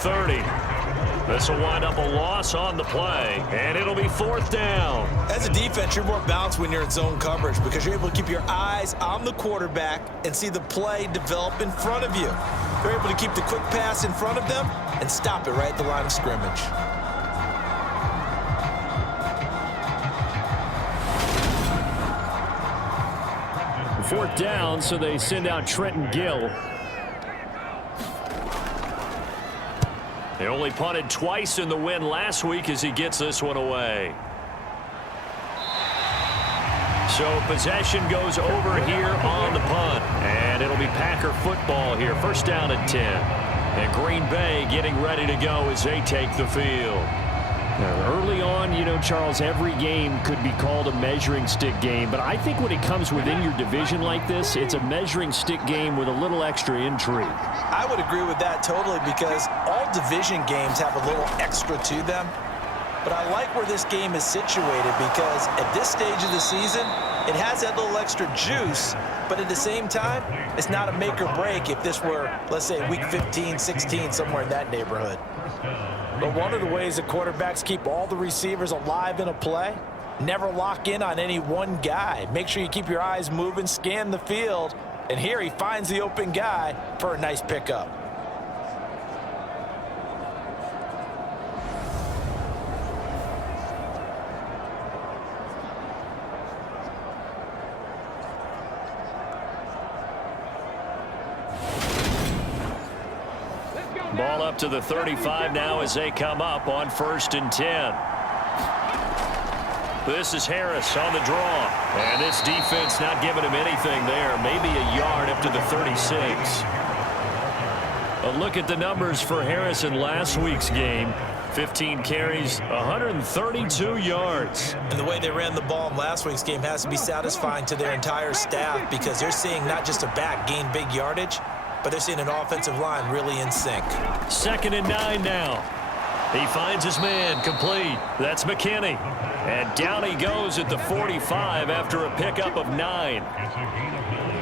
30. This will wind up a loss on the play, and it'll be 4th down. As a defense, you're more balanced when you're in zone coverage because you're able to keep your eyes on the quarterback and see the play develop in front of you. They're able to keep the quick pass in front of them and stop it right at the line of scrimmage. Fourth down, so they send out Trenton Gill. They only punted twice in the win last week as he gets this one away. So possession goes over here on the punt. And it'll be Packer football here. First down and 10. And Green Bay getting ready to go as they take the field. Now, early on, you know, Charles, every game could be called a measuring stick game. But I think when it comes within your division like this, it's a measuring stick game with a little extra intrigue. I would agree with that totally because all division games have a little extra to them. But I like where this game is situated because at this stage of the season, it has that little extra juice. But at the same time, it's not a make or break if this were, let's say, week 15, 16, somewhere in that neighborhood. But one of the ways that quarterbacks keep all the receivers alive in a play, never lock in on any one guy. Make sure you keep your eyes moving, scan the field, and here he finds the open guy for a nice pickup. Ball up to the 35 now as they come up on 1st and 10. This is Harris on the draw. And this defense not giving him anything there. Maybe a yard up to the 36. A look at the numbers for Harris in last week's game. 15 carries, 132 yards. And the way they ran the ball in last week's game has to be satisfying to their entire staff because they're seeing not just a back gain big yardage, but they're seeing an offensive line really in sync. 2nd and 9 now. He finds his man complete. That's McKinney. And down he goes at the 45 after a pickup of 9.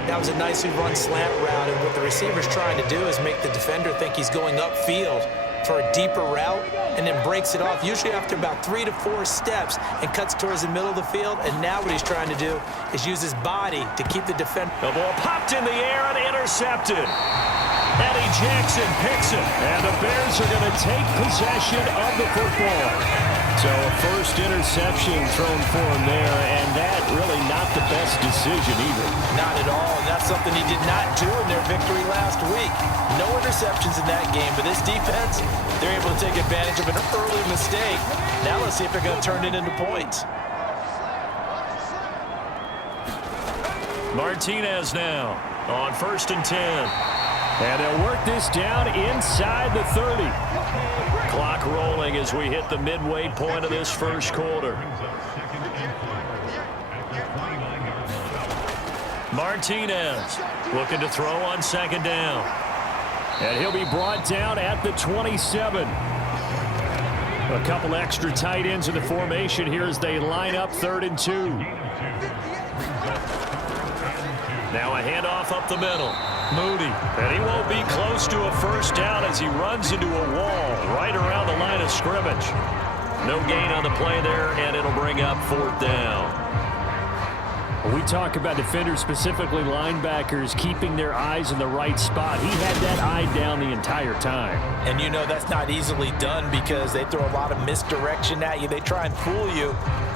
That was a nicely run slant route, and what the receiver's trying to do is make the defender think he's going upfield for a deeper route and then breaks it off, usually after about 3 to 4 steps, and cuts towards the middle of the field. And now what he's trying to do is use his body to keep the defender. The ball popped in the air and intercepted. Eddie Jackson picks it, and the Bears are going to take possession of the football. So a first interception thrown for him there, and that really not the best decision either. Not at all, and that's something he did not do in their victory last week. No interceptions in that game, but this defense, they're able to take advantage of an early mistake. Now let's see if they're going to turn it into points. Martinez now on 1st and 10. And they'll work this down inside the 30. Clock rolling as we hit the midway point of this first quarter. Martinez looking to throw on 2nd down. And he'll be brought down at the 27. A couple extra tight ends in the formation here as they line up 3rd and 2. Now a handoff up the middle. Moody, and he won't be close to a first down as he runs into a wall right around the line of scrimmage. No gain on the play there, and it'll bring up 4th down. When we talk about defenders, specifically linebackers, keeping their eyes in the right spot, he had that eye down the entire time. And you know that's not easily done because they throw a lot of misdirection at you. They try and fool you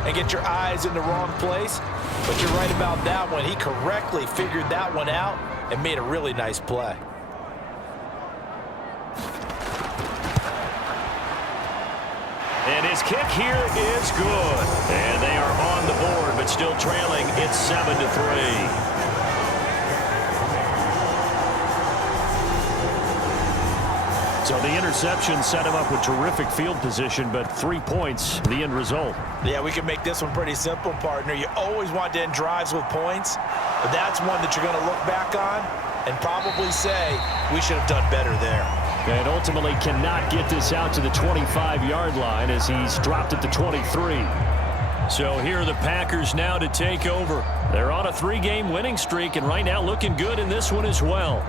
and get your eyes in the wrong place. But you're right about that one. He correctly figured that one out and made a really nice play. And his kick here is good. And they are on the board, but still trailing. It's 7-3. So the interception set him up with terrific field position, but 3 points, the end result. Yeah, we can make this one pretty simple, partner. You always want to end drives with points, but that's one that you're going to look back on and probably say, we should have done better there. And ultimately cannot get this out to the 25-yard line as he's dropped at the 23. So here are the Packers now to take over. They're on a 3-game winning streak, and right now looking good in this one as well.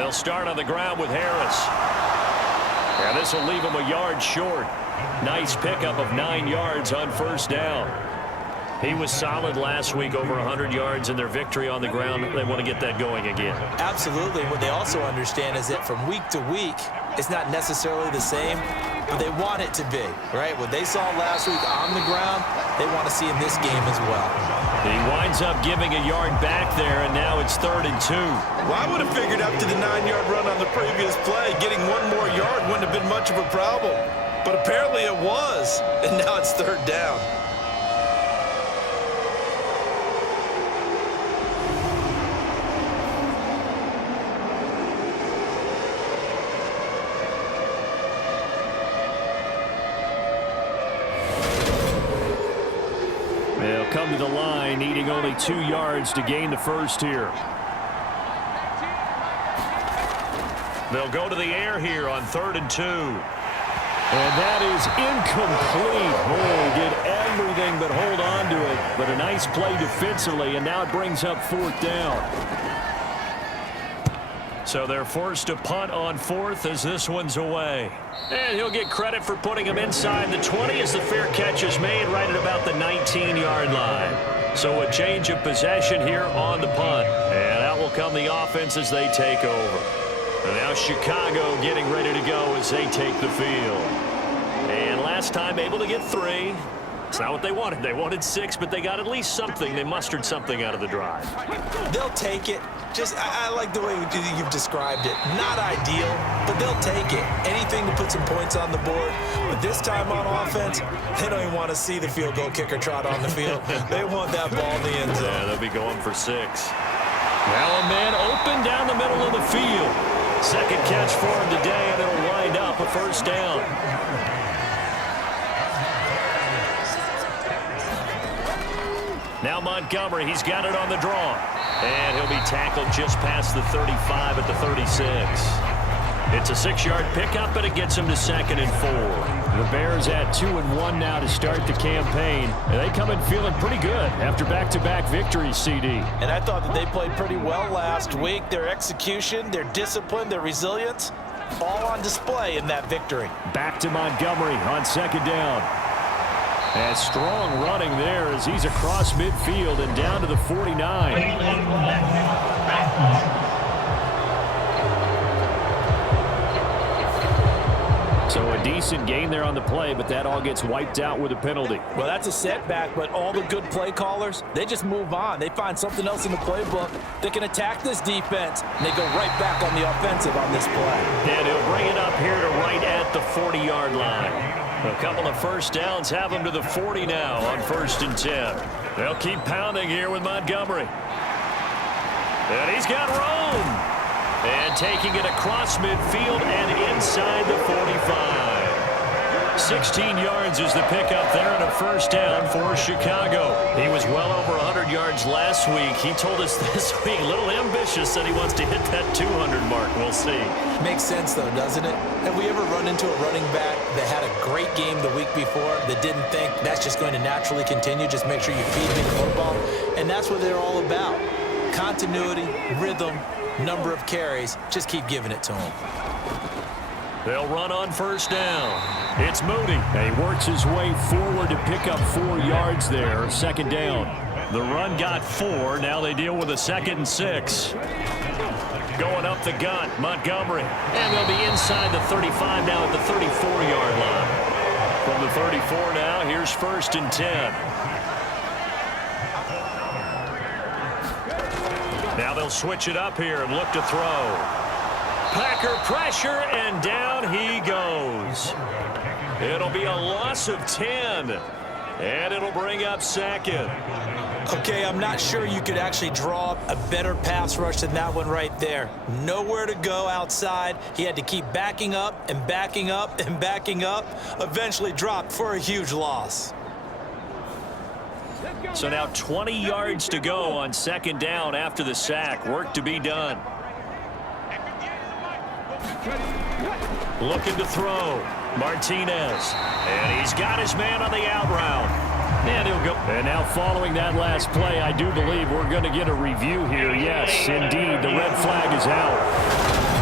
They'll start on the ground with Harris. And this will leave him a yard short. Nice pickup of 9 yards on first down. He was solid last week, over 100 yards in their victory on the ground. They want to get that going again. Absolutely. What they also understand is that from week to week, it's not necessarily the same, but they want it to be, right? What they saw last week on the ground, they want to see in this game as well. He winds up giving a yard back there, and now it's 3rd and 2. Well, I would have figured after the 9-yard run on the previous play, getting 1 more yard wouldn't have been much of a problem. But apparently it was, and now it's 3rd down. They'll come to the line, needing only 2 yards to gain the first here. They'll go to the air here on 3rd and 2. And that is incomplete. Oh, did everything but hold on to it. But a nice play defensively, and now it brings up 4th down. So they're forced to punt on 4th as this one's away. And he'll get credit for putting him inside the 20 as the fair catch is made right at about the 19-yard line. So a change of possession here on the punt. And out will come the offense as they take over. And now Chicago getting ready to go as they take the field. And last time able to get 3. It's not what they wanted. They wanted 6, but they got at least something. They mustered something out of the drive. They'll take it. I like the way you've described it. Not ideal, but they'll take it. Anything to put some points on the board. But this time on offense, they don't even want to see the field goal kicker trot on the field. They want that ball in the end zone. Yeah, they'll be going for 6. Now a man open down the middle of the field. Second catch for him today, and it'll wind up a first down. Now Montgomery, he's got it on the draw. And he'll be tackled just past the 35 at the 36. It's a 6-yard pickup, but it gets him to 2nd and 4. The Bears at 2-1 now to start the campaign. And they come in feeling pretty good after back-to-back victories, CD. And I thought that they played pretty well last week. Their execution, their discipline, their resilience, all on display in that victory. Back to Montgomery on 2nd down. And strong running there as he's across midfield and down to the 49. So a decent gain there on the play, but that all gets wiped out with a penalty. Well, that's a setback, but all the good play callers, they just move on. They find something else in the playbook that can attack this defense, and they go right back on the offensive on this play. And he'll bring it up here to right at the 40-yard line. A couple of first downs have him to the 40 now on 1st and 10. They'll keep pounding here with Montgomery. And he's got room. And taking it across midfield and inside the 45. 16 yards is the pickup there and a first down for Chicago. He was well over 100 yards last week. He told us this week, a little ambitious, that he wants to hit that 200 mark. We'll see. Makes sense, though, doesn't it? Have we ever run into a running back that had a great game the week before that didn't think that's just going to naturally continue? Just make sure you feed me the football. And that's what they're all about. Continuity, rhythm, number of carries. Just keep giving it to them. They'll run on first down. It's Moody. And he works his way forward to pick up 4 yards there. 2nd down. The run got 4. Now they deal with a 2nd and 6. Going up the gut, Montgomery. And they'll be inside the 35 now at the 34-yard line. From the 34 now, here's 1st and 10. Now they'll switch it up here and look to throw. Packer pressure, and down he goes. It'll be a loss of 10, and it'll bring up 2nd. Okay, I'm not sure you could actually draw up a better pass rush than that one right there. Nowhere to go outside. He had to keep backing up and backing up and backing up. Eventually dropped for a huge loss. So now 20 yards to go on 2nd down after the sack. Work to be done. Looking to throw. Martinez. And he's got his man on the out route. And he'll go. And now following that last play, I do believe we're going to get a review here. Yes, indeed, the red flag is out.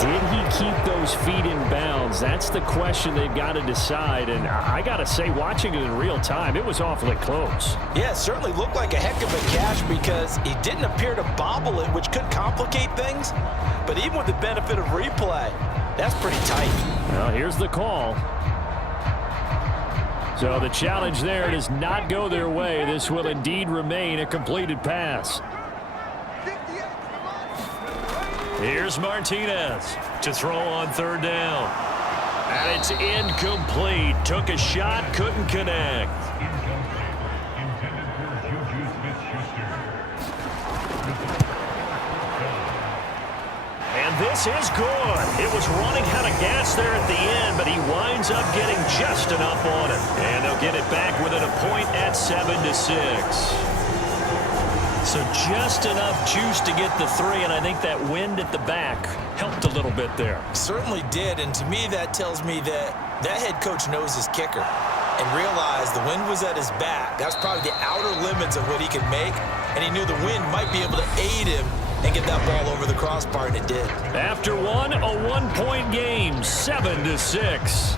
Did he keep those feet in bounds? That's the question they've got to decide. And I got to say, watching it in real time, it was awfully close. Yeah, it certainly looked like a heck of a catch because he didn't appear to bobble it, which could complicate things. But even with the benefit of replay, that's pretty tight. Well, here's the call. So the challenge there does not go their way. This will indeed remain a completed pass. Here's Martinez to throw on third down. And it's incomplete. Took a shot, couldn't connect. And this is good. It was running out of gas there at the end, but he winds up getting just enough on it. And they'll get it back within a point at 7-6. So just enough juice to get the 3, and I think that wind at the back helped a little bit there. Certainly did, and to me that tells me that that head coach knows his kicker and realized the wind was at his back. That's probably the outer limits of what he could make, and he knew the wind might be able to aid him and get that ball over the crossbar, and it did. After one, a 1-point game, 7-6.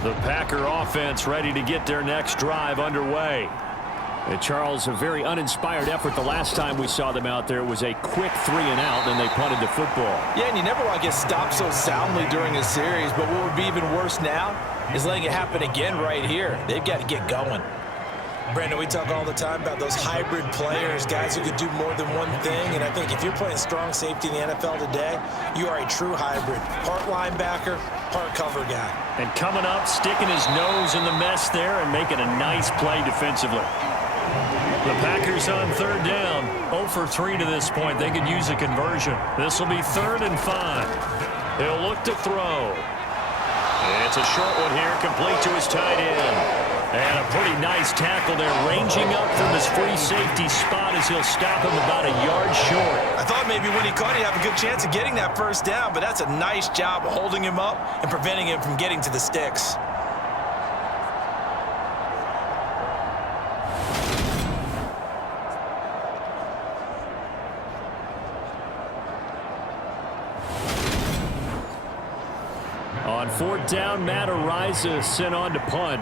The Packer offense ready to get their next drive underway. And Charles, a very uninspired effort the last time we saw them out there. It was a quick 3-and-out, and they punted the football. Yeah, and you never want to get stopped so soundly during a series, but what would be even worse now is letting it happen again right here. They've got to get going. Brandon, we talk all the time about those hybrid players, guys who could do more than one thing, and I think if you're playing strong safety in the NFL today, you are a true hybrid. Part linebacker, part cover guy. And coming up, sticking his nose in the mess there and making a nice play defensively. The Packers on third down, 0 for 3 to this point. They could use a conversion. This will be 3rd and 5. He'll look to throw. And it's a short one here, complete to his tight end. And a pretty nice tackle there, ranging up from his free safety spot as he'll stop him about a yard short. I thought maybe when he caught, he'd have a good chance of getting that first down, but that's a nice job of holding him up and preventing him from getting to the sticks. On 4th down, Matt Ariza sent on to punt.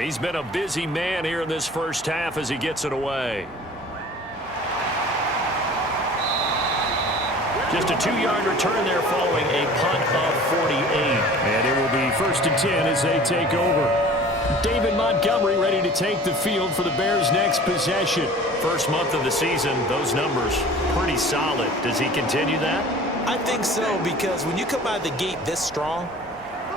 He's been a busy man here in this first half as he gets it away. Just a 2-yard return there following a punt of 48. And it will be 1st and 10 as they take over. David Montgomery ready to take the field for the Bears' next possession. First month of the season, those numbers pretty solid. Does he continue that? I think so, because when you come out of the gate this strong,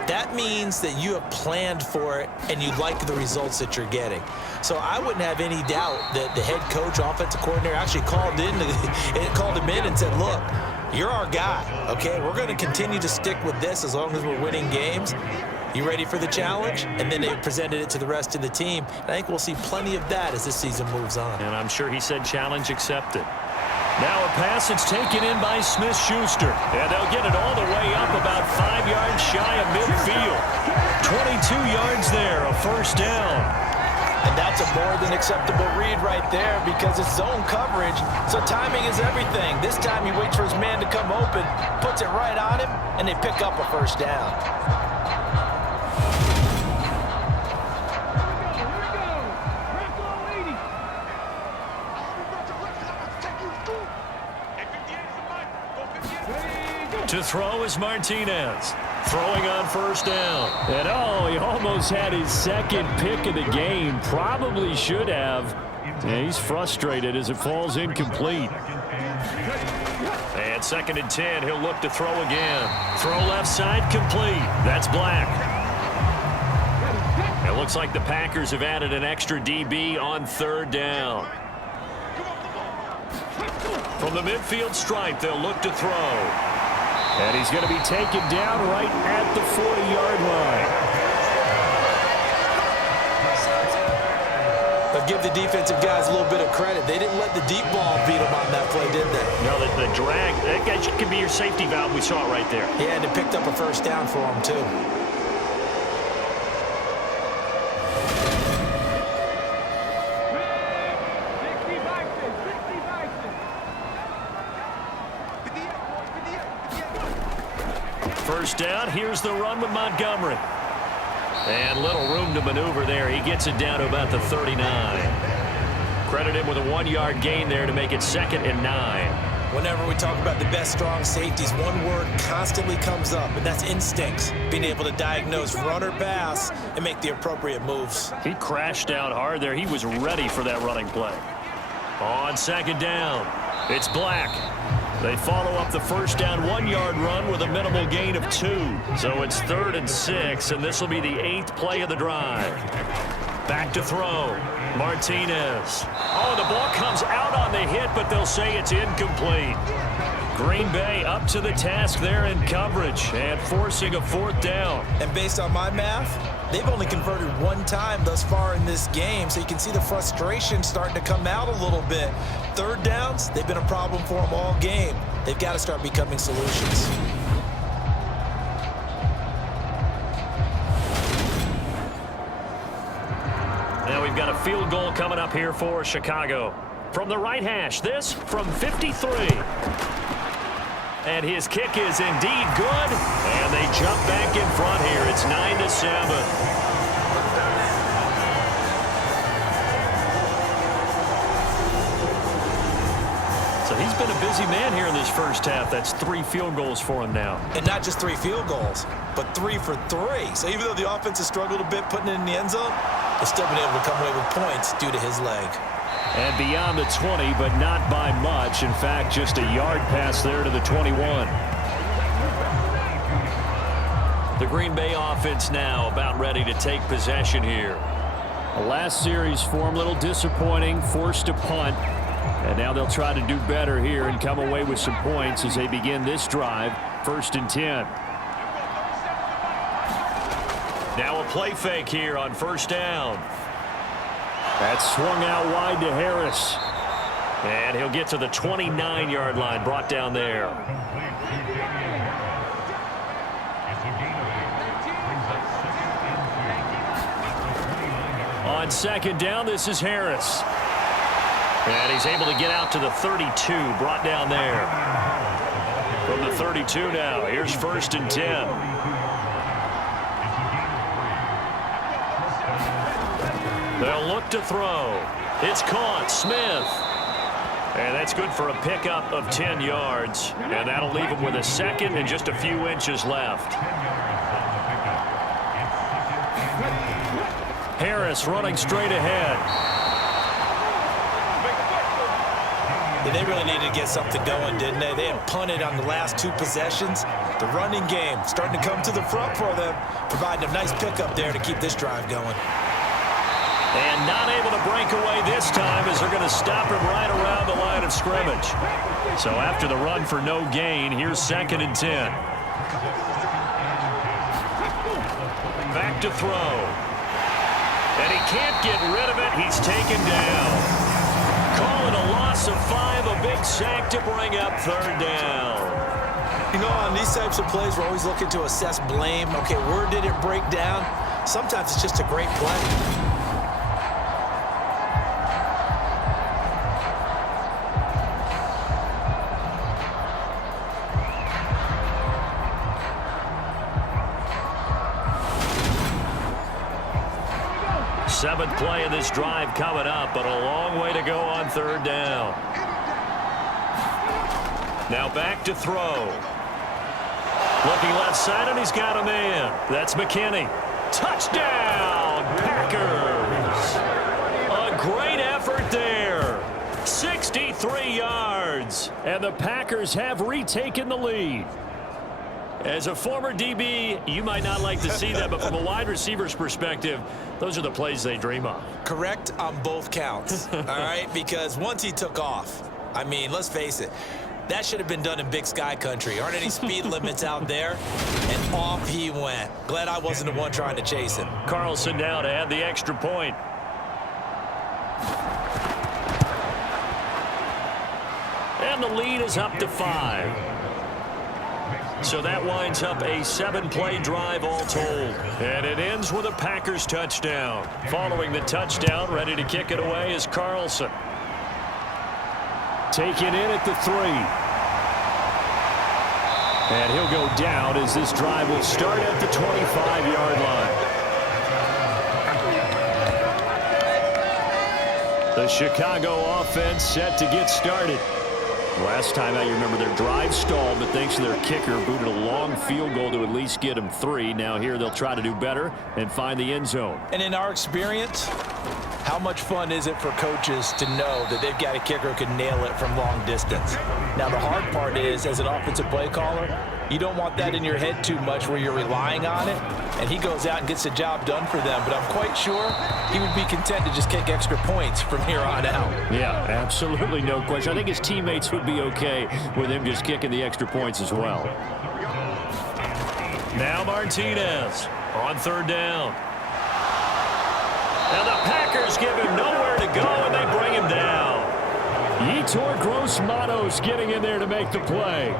that means that you have planned for it and you like the results that you're getting. So I wouldn't have any doubt that the head coach, offensive coordinator actually called him in and said, look, you're our guy, okay? We're going to continue to stick with this as long as we're winning games. You ready for the challenge? And then they presented it to the rest of the team. And I think we'll see plenty of that as this season moves on. And I'm sure he said challenge accepted. Now a pass that's taken in by Smith-Schuster. And they'll get it all the way up about 5 yards shy of midfield. 22 yards there, a first down. And that's a more than acceptable read right there because it's zone coverage, so timing is everything. This time he waits for his man to come open, puts it right on him, and they pick up a first down. To throw is Martinez. Throwing on first down. And he almost had his second pick of the game. Probably should have. And he's frustrated as it falls incomplete. And 2nd and 10, he'll look to throw again. Throw left side, complete. That's Black. It looks like the Packers have added an extra DB on 3rd down. From the midfield stripe, they'll look to throw. And he's going to be taken down right at the 40-yard line. But give the defensive guys a little bit of credit. They didn't let the deep ball beat them on that play, did they? No, the drag, that could be your safety valve. We saw it right there. Yeah, and it picked up a first down for them, too. first down. Here's the run with Montgomery. And little room to maneuver there. He gets it down to about the 39. Credit him with a 1-yard gain there to make it 2nd and 9. Whenever we talk about the best strong safeties, one word constantly comes up, and that's instincts. Being able to diagnose run or pass and make the appropriate moves. He crashed down hard there. He was ready for that running play. On 2nd down, it's Black. They follow up the first down 1-yard run with a minimal gain of 2. So it's 3rd and 6, and this will be the 8th play of the drive. Back to throw. Martinez. Oh, the ball comes out on the hit, but they'll say it's incomplete. Green Bay up to the task there in coverage and forcing a 4th down. And based on my math, they've only converted 1 time thus far in this game, so you can see the frustration starting to come out a little bit. 3rd downs, they've been a problem for them all game. They've got to start becoming solutions. Now we've got a field goal coming up here for Chicago. From the right hash, this from 53. And his kick is indeed good. And they jump back in front here. It's 9-7. So he's been a busy man here in this first half. That's 3 field goals for him now. And not just 3 field goals, but 3 for 3. So even though the offense has struggled a bit putting it in the end zone, they've still been able to come away with points due to his leg. And beyond the 20, but not by much. In fact, just a yard pass there to the 21. The Green Bay offense now about ready to take possession here. The last series for him, a little disappointing, forced to punt. And now they'll try to do better here and come away with some points as they begin this drive. 1st and 10. Now a play fake here on 1st down. That's swung out wide to Harris. And he'll get to the 29-yard line, brought down there. On 2nd down, this is Harris. And he's able to get out to the 32, brought down there. From the 32 now, here's 1st and 10. They'll look to throw. It's caught. Smith. And that's good for a pickup of 10 yards. And that'll leave him with a 2nd and just a few inches left. Harris running straight ahead. Yeah, they really needed to get something going, didn't they? They had punted on the last 2 possessions. The running game starting to come to the front for them, providing a nice pickup there to keep this drive going. And not able to break away this time as they're going to stop him right around the line of scrimmage. So after the run for no gain, here's 2nd and 10. Back to throw. And he can't get rid of it. He's taken down. Call it a loss of 5, a big sack to bring up 3rd down. You know, on these types of plays, we're always looking to assess blame. Okay, where did it break down? Sometimes it's just a great play. Seventh play of this drive coming up, but a long way to go on 3rd down. Now back to throw. Looking left side, and he's got a man. That's McKinney. Touchdown, Packers. A great effort there. 63 yards. And the Packers have retaken the lead. As a former DB, you might not like to see that, but from a wide receiver's perspective, those are the plays they dream of. Correct on both counts, all right? Because once he took off, I mean, let's face it, that should have been done in Big Sky country. Aren't any speed limits out there? And off he went. Glad I wasn't the one trying to chase him. Carlson now to add the extra point. And the lead is up to 5. So that winds up a 7-play drive all told. And it ends with a Packers touchdown. Following the touchdown, ready to kick it away is Carlson. Taken in at the 3. And he'll go down as this drive will start at the 25-yard line. The Chicago offense set to get started. Last time out, you remember their drive stalled, but thanks to their kicker, booted a long field goal to at least get them 3. Now here they'll try to do better and find the end zone. And in our experience, how much fun is it for coaches to know that they've got a kicker who can nail it from long distance? Now, the hard part is, as an offensive play caller, you don't want that in your head too much where you're relying on it, and he goes out and gets the job done for them. But I'm quite sure he would be content to just kick extra points from here on out. Yeah, absolutely no question. I think his teammates would be okay with him just kicking the extra points as well. Now Martinez on 3rd down. And the Packers give him nowhere to go, and they bring him down. Yetur Gross-Matos getting in there to make the play.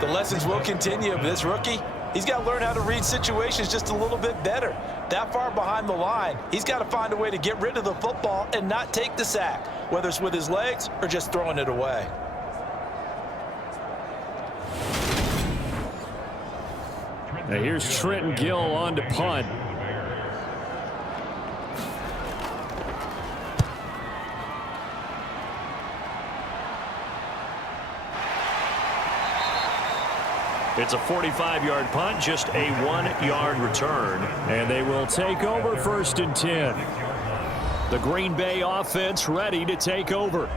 The lessons will continue, but this rookie, he's got to learn how to read situations just a little bit better. That far behind the line, he's got to find a way to get rid of the football and not take the sack, whether it's with his legs or just throwing it away. Now here's Trenton Gill on to punt. It's a 45-yard punt, just a 1-yard return. And they will take over 1st and 10. The Green Bay offense ready to take over.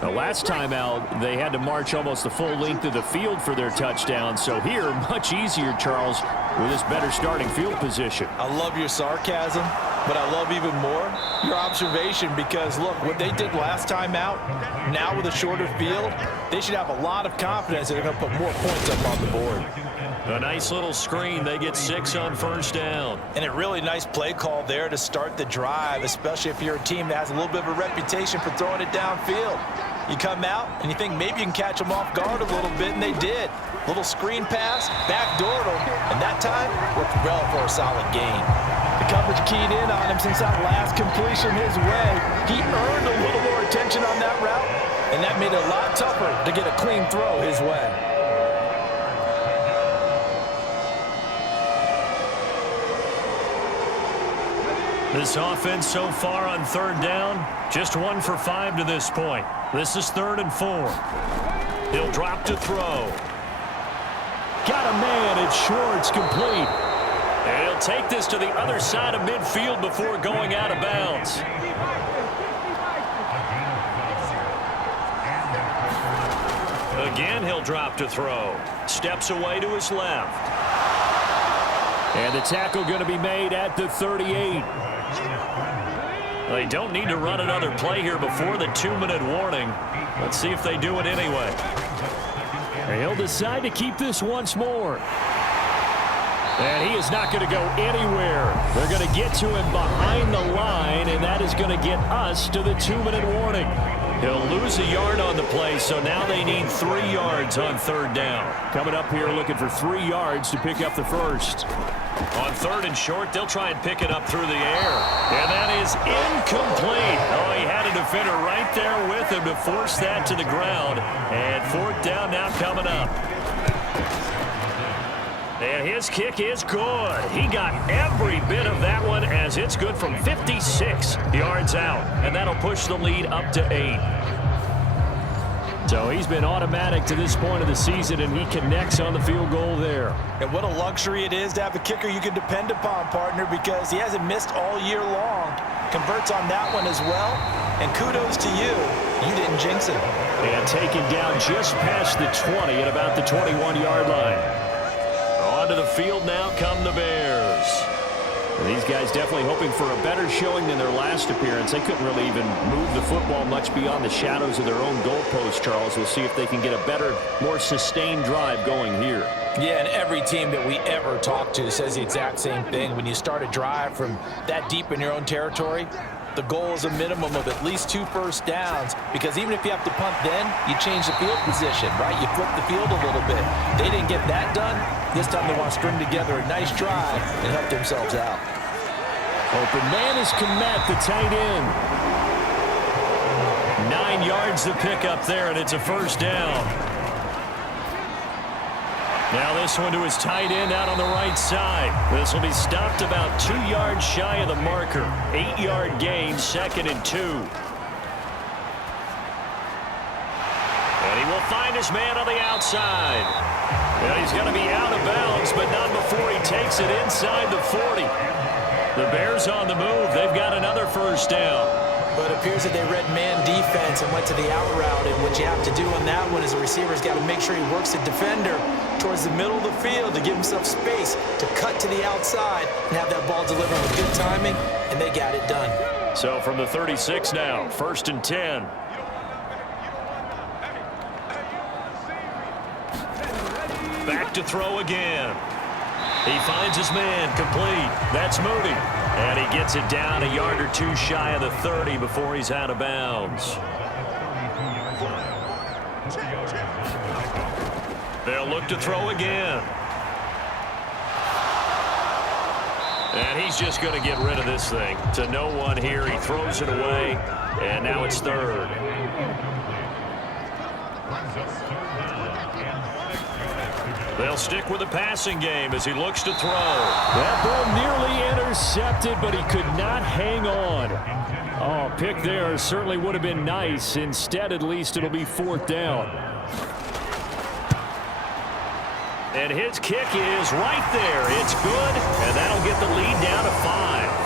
The last time out, they had to march almost the full length of the field for their touchdown. So here, much easier, Charles, with this better starting field position. I love your sarcasm, but I love even more your observation, because, look, what they did last time out, now with a shorter field, they should have a lot of confidence that they're going to put more points up on the board. A nice little screen. They get 6 on 1st down. And a really nice play call there to start the drive, especially if you're a team that has a little bit of a reputation for throwing it downfield. You come out and you think maybe you can catch them off guard a little bit, and they did. Little screen pass, backdoored them, and that time worked well for a solid gain. The coverage keyed in on him since that last completion his way. He earned a little more attention on that route, and that made it a lot tougher to get a clean throw his way. This offense so far on 3rd down, just 1 for 5 to this point. This is 3rd and 4. He'll drop to throw. Got a man, it's Schwartz, complete. And he'll take this to the other side of midfield before going out of bounds. Again, he'll drop to throw. Steps away to his left. And the tackle going to be made at the 38. They don't need to run another play here before the 2-minute warning. Let's see if they do it anyway. And he'll decide to keep this once more. And he is not going to go anywhere. They're going to get to him behind the line, and that is going to get us to the 2-minute warning. He'll lose a yard on the play, so now they need 3 yards on 3rd down. Coming up here looking for 3 yards to pick up the first. On 3rd and short, they'll try and pick it up through the air. And that is incomplete. Oh, he had a defender right there with him to force that to the ground. And 4th down now coming up. And his kick is good. He got every bit of that one, as it's good from 56 yards out. And that'll push the lead up to 8. So he's been automatic to this point of the season, and he connects on the field goal there. And what a luxury it is to have a kicker you can depend upon, partner, because he hasn't missed all year long. Converts on that one as well. And kudos to you. You didn't jinx it. And taken down just past the 20 at about the 21-yard line. Onto the field now come the Bears. And these guys definitely hoping for a better showing than their last appearance. They couldn't really even move the football much beyond the shadows of their own goalpost, Charles. We'll see if they can get a better, more sustained drive going here. Yeah, and every team that we ever talk to says the exact same thing. When you start a drive from that deep in your own territory, the goal is a minimum of at least 2 first downs, because even if you have to punt then, you change the field position, right? You flip the field a little bit. They didn't get that done. This time they want to string together a nice drive and help themselves out. Open man is Kmet, the tight end. 9 yards to pick up there, and it's a 1st down. Now this one to his tight end out on the right side. This will be stopped about 2 yards shy of the marker. 8-yard gain, 2nd and 2. And he will find his man on the outside. Well, he's going to be out of bounds, but not before he takes it inside the 40. The Bears on the move. They've got another first down. But it appears that they read man defense and went to the out route. And what you have to do on that one is the receiver's got to make sure he works the defender towards the middle of the field to give himself space to cut to the outside and have that ball delivered with good timing, and they got it done. So from the 36 now, 1st and 10. Back to throw again. He finds his man complete. That's Moody. And he gets it down a yard or 2 shy of the 30 before he's out of bounds. They'll look to throw again. And he's just going to get rid of this thing. To no one here. He throws it away. And now it's 3rd. They'll stick with the passing game as he looks to throw. That ball nearly intercepted, but he could not hang on. Oh, pick there certainly would have been nice. Instead, at least it'll be 4th down. And his kick is right there. It's good, and that'll get the lead down to 5.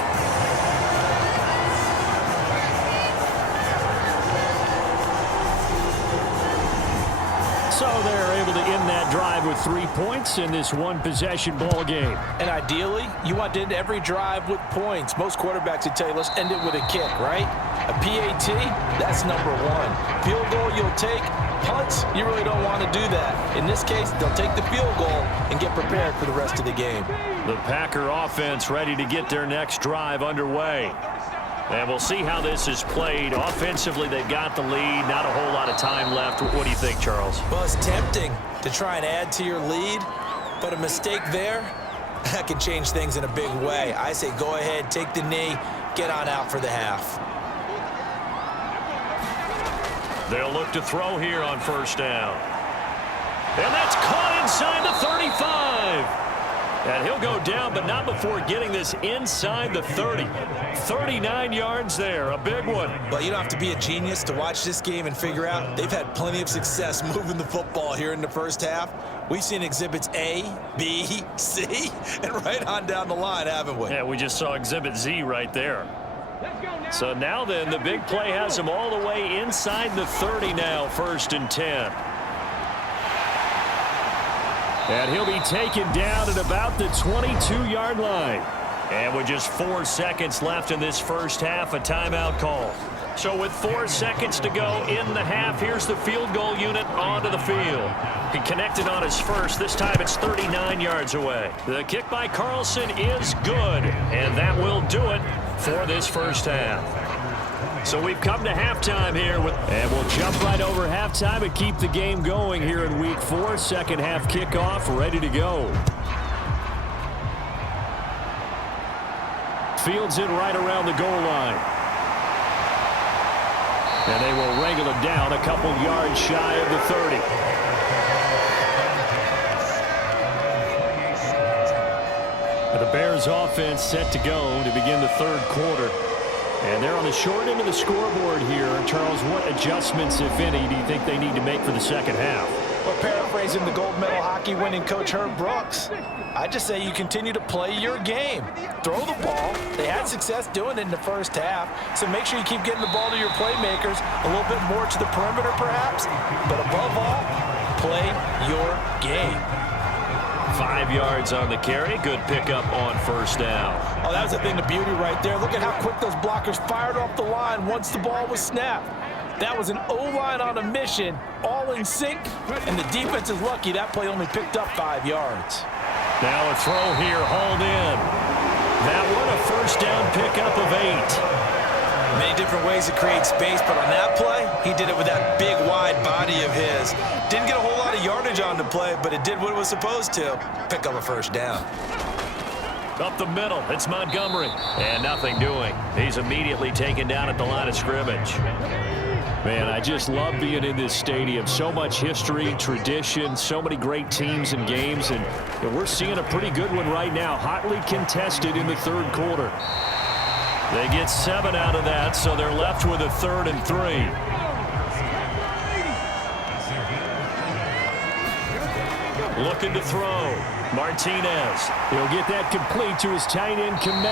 So they're able to end that drive with 3 points in this one-possession ball game. And ideally, you want to end every drive with points. Most quarterbacks would tell you, let's end it with a kick, right? A PAT, that's number 1. Field goal you'll take. Punts, you really don't want to do that. In this case, they'll take the field goal and get prepared for the rest of the game. The Packer offense ready to get their next drive underway. And we'll see how this is played. Offensively, they've got the lead. Not a whole lot of time left. What do you think, Charles? Well, it's tempting to try and add to your lead, but a mistake there, that can change things in a big way. I say go ahead, take the knee, get on out for the half. They'll look to throw here on 1st down. And that's caught inside the 35. And he'll go down, but not before getting this inside the 30. 39 yards there, a big one. Well, you don't have to be a genius to watch this game and figure out they've had plenty of success moving the football here in the first half. We've seen exhibits A, B, C, and right on down the line, haven't we? Yeah, we just saw exhibit Z right there. So now then, the big play has him all the way inside the 30 now, 1st and 10. And he'll be taken down at about the 22-yard line. And with just 4 seconds left in this first half, a timeout call. So with 4 seconds to go in the half, here's the field goal unit onto the field. He connected on his first. This time it's 39 yards away. The kick by Carlson is good, and that will do it for this first half. So we've come to halftime here, and we'll jump right over halftime and keep the game going here in week 4. Second half kickoff, ready to go. Fields it right around the goal line. And they will wrangle it down a couple yards shy of the 30. The Bears offense set to go to begin the 3rd quarter. And they're on the short end of the scoreboard here. Charles, what adjustments, if any, do you think they need to make for the second half? Well, paraphrasing the gold medal hockey winning coach Herb Brooks, I just say you continue to play your game. Throw the ball. They had success doing it in the first half, so make sure you keep getting the ball to your playmakers, a little bit more to the perimeter perhaps, but above all, play your game. 5 yards on the carry. Good pickup on 1st down. Oh, that was a thing of beauty right there. Look at how quick those blockers fired off the line once the ball was snapped. That was an O-line on a mission, all in sync, and the defense is lucky that play only picked up 5 yards. Now a throw here, hauled in. That one a 1st down pickup of 8. Many different ways to create space, but on that play, he did it with that big, wide body of his. Didn't get a whole lot of yardage on the play, but it did what it was supposed to. Pick up a 1st down. Up the middle, it's Montgomery. And nothing doing. He's immediately taken down at the line of scrimmage. Man, I just love being in this stadium. So much history, tradition, so many great teams and games, and we're seeing a pretty good one right now. Hotly contested in the third quarter. They get 7 out of that, so they're left with a 3rd and 3. Looking to throw. Martinez. He'll get that complete to his tight end, Kmet.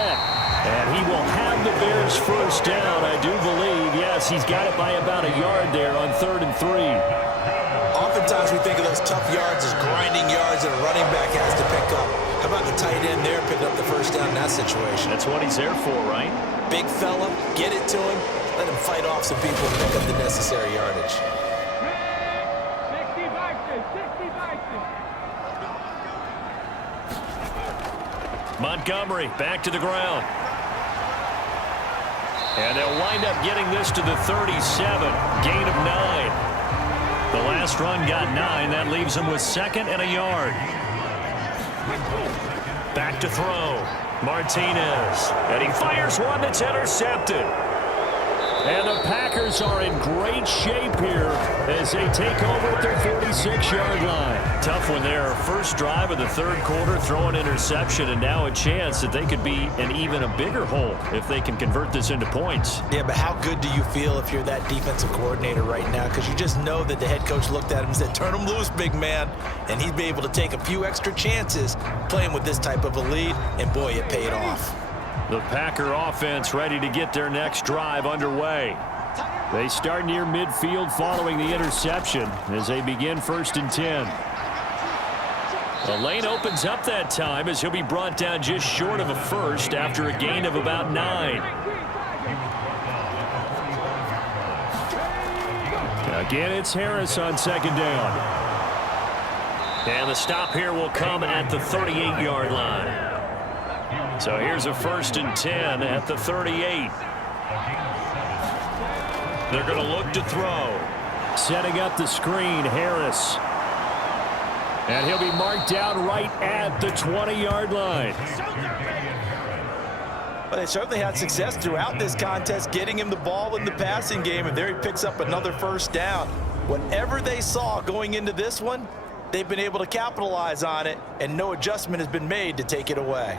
And he will have the Bears first down, I do believe. Yes, he's got it by about a yard there on 3rd and 3. Oftentimes we think of those tough yards as grinding yards that a running back has to pick up. How about the tight end there picking up the first down in that situation? That's what he's there for, right? Big fella, get it to him, let him fight off some people and pick up the necessary yardage. Montgomery back to the ground. And they'll wind up getting this to the 37. Gain of 9. The last run got 9. That leaves them with 2nd and a yard. Back to throw. Martinez. And he fires one that's intercepted. And the Packers are in great shape here as they take over at their 46-yard line. Tough one there. First drive of the third quarter, throw an interception, and now a chance that they could be in even a bigger hole if they can convert this into points. Yeah, but how good do you feel if you're that defensive coordinator right now? Because you just know that the head coach looked at him and said, turn him loose, big man. And he'd be able to take a few extra chances playing with this type of a lead, and boy, it paid off. The Packer offense ready to get their next drive underway. They start near midfield following the interception as they begin 1st and 10. The lane opens up that time as he'll be brought down just short of a first after a gain of about 9. Again, it's Harris on 2nd down. And the stop here will come at the 38-yard line. So here's a 1st and 10 at the 38. They're going to look to throw. Setting up the screen, Harris. And he'll be marked down right at the 20-yard line. But they certainly had success throughout this contest, getting him the ball in the passing game, and there he picks up another first down. Whatever they saw going into this one, they've been able to capitalize on it, and no adjustment has been made to take it away.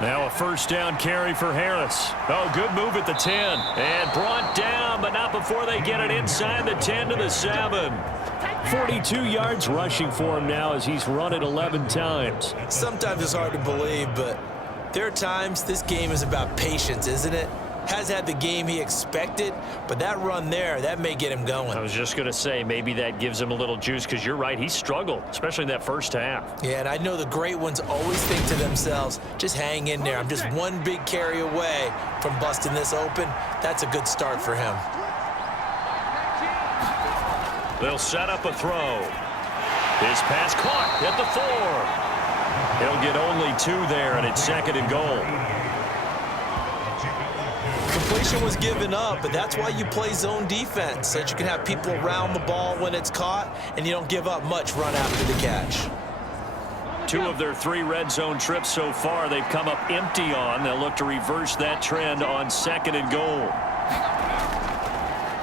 Now a first down carry for Harris. Oh, good move at the 10. And brought down, but not before they get it inside the 10 to the 7. 42 yards rushing for him now as he's run it 11 times. Sometimes it's hard to believe, but there are times this game is about patience, isn't it? Has had the game he expected, but that run there, that may get him going. I was just going to say, maybe that gives him a little juice, because you're right, he struggled, especially in that first half. Yeah, and I know the great ones always think to themselves, just hang in there. I'm just one big carry away from busting this open. That's a good start for him. They'll set up a throw. His pass caught at the 4. He'll get only 2 there, and it's 2nd and goal. Completion was given up, but that's why you play zone defense, so that you can have people around the ball when it's caught, and you don't give up much run after the catch. 2 of their 3 red zone trips so far, they've come up empty on. They'll look to reverse that trend on 2nd and goal.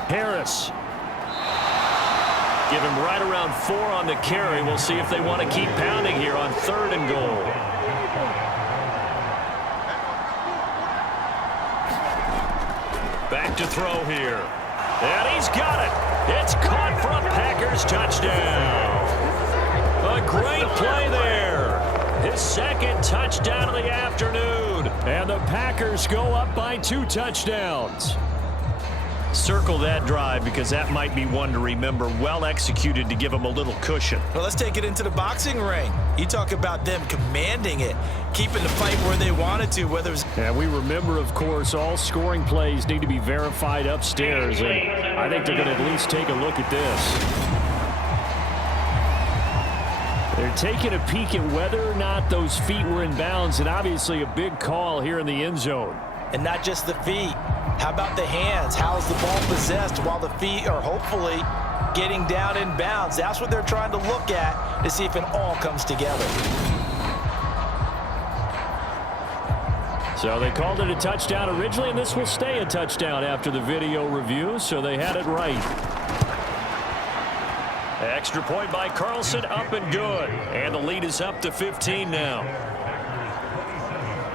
Harris. Give him right around 4 on the carry. We'll see if they want to keep pounding here on 3rd and goal. Back to throw here. And he's got it. It's caught for a Packers touchdown. A great play there. His 2nd touchdown of the afternoon. And the Packers go up by 2 touchdowns. Circle that drive, because that might be one to remember. Well executed to give them a little cushion. Well, let's take it into the boxing ring. You talk about them commanding it, keeping the fight where they wanted to, whether it's... And we remember, of course, all scoring plays need to be verified upstairs, and I think they're going to at least take a look at this. They're taking a peek at whether or not those feet were in bounds, and obviously a big call here in the end zone. And not just the feet. How about the hands? How is the ball possessed while the feet are hopefully getting down in bounds. That's what they're trying to look at to see if it all comes together. So they called it a touchdown originally, and this will stay a touchdown after the video review, so they had it right. Extra point by Carlson, up and good. And the lead is up to 15 now.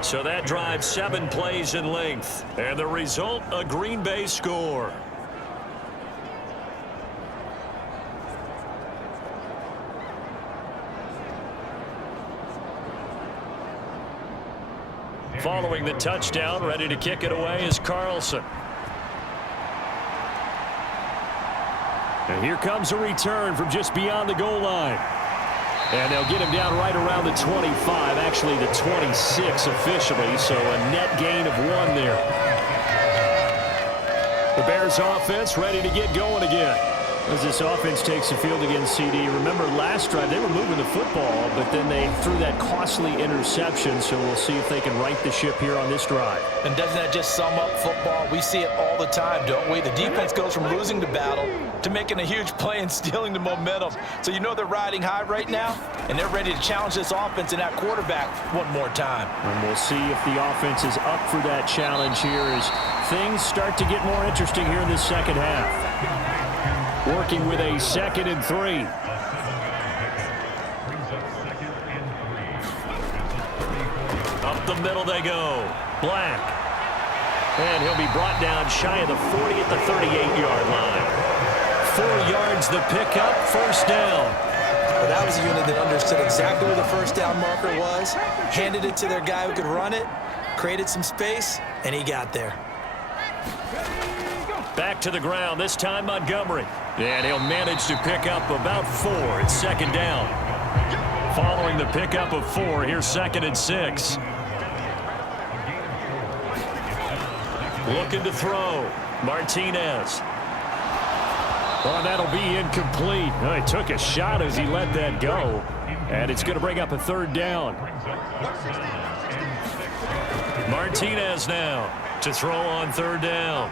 So that drives 7 plays in length. And the result, a Green Bay score. Following the touchdown, ready to kick it away is Carlson. And here comes a return from just beyond the goal line. And they'll get him down right around the 25, actually the 26 officially, so a net gain of 1 there. The Bears offense ready to get going again. As this offense takes the field against CD. Remember last drive they were moving the football, but then they threw that costly interception, so we'll see if they can right the ship here on this drive. And doesn't that just sum up football? We see it all the time, don't we? The defense goes from losing the battle to making a huge play and stealing the momentum. So you know they're riding high right now, and they're ready to challenge this offense and that quarterback one more time. And we'll see if the offense is up for that challenge here as things start to get more interesting here in this second half. Working with a 2nd and 3. Up the middle they go. Black. And he'll be brought down shy of the 40 at the 38-yard line. 4 yards the pickup, first down. Well, that was a unit that understood exactly where the first down marker was, handed it to their guy who could run it, created some space, and he got there. Back to the ground, this time Montgomery. And he'll manage to pick up about 4. It's 2nd down. Following the pickup of 4, here's 2nd and 6. Looking to throw. Martinez. Oh, that'll be incomplete. Oh, he took a shot as he let that go. And it's going to bring up a 3rd down. Martinez now to throw on 3rd down.